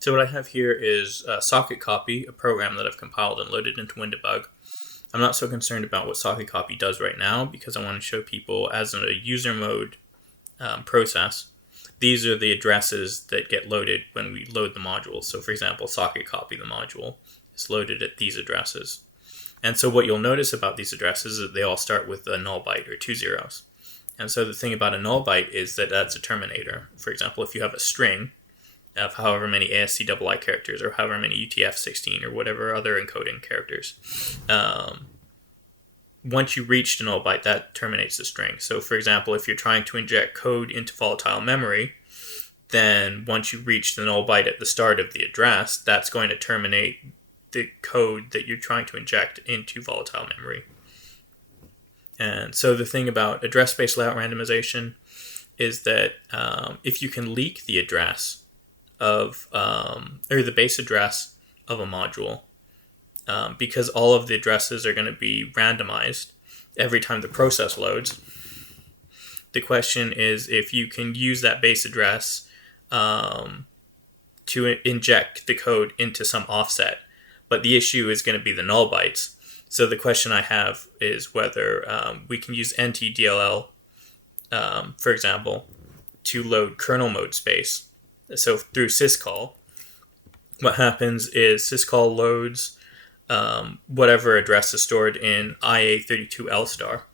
So what I have here is Socket Copy, a program that I've compiled and loaded into WinDebug. I'm not so concerned about what Socket Copy does right now because I want to show people as a user mode process. These are the addresses that get loaded when we load the module. So for example, Socket Copy, the module, is loaded at these addresses. And so what you'll notice about these addresses is that they all start with a null byte or 2 zeros. And so the thing about a null byte is that that's a terminator. For example, if you have a string of however many ASCII characters or however many UTF-16 or whatever other encoding characters, once you reach the null byte, that terminates the string. So for example, if you're trying to inject code into volatile memory, then once you reach the null byte at the start of the address, that's going to terminate the code that you're trying to inject into volatile memory. And so the thing about address space layout randomization is that if you can leak the address of, or the base address of a module, because all of the addresses are going to be randomized every time the process loads, the question is if you can use that base address to inject the code into some offset. But the issue is going to be the null bytes. So the question I have is whether we can use NTDLL, for example, to load kernel mode space. So through syscall, what happens is syscall loads whatever address is stored in IA32L star.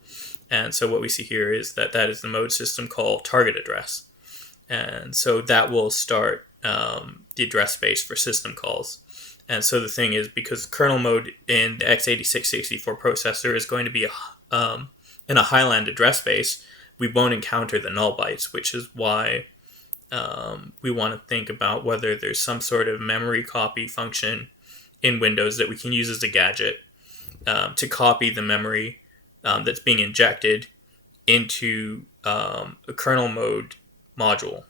And so what we see here is that is the mode system call target address. And so that will start the address space for system calls. And so the thing is, because kernel mode in the x86-64 processor is going to be in a Highland address space, we won't encounter the null bytes, which is why we want to think about whether there's some sort of memory copy function in Windows that we can use as a gadget to copy the memory that's being injected into a kernel mode module.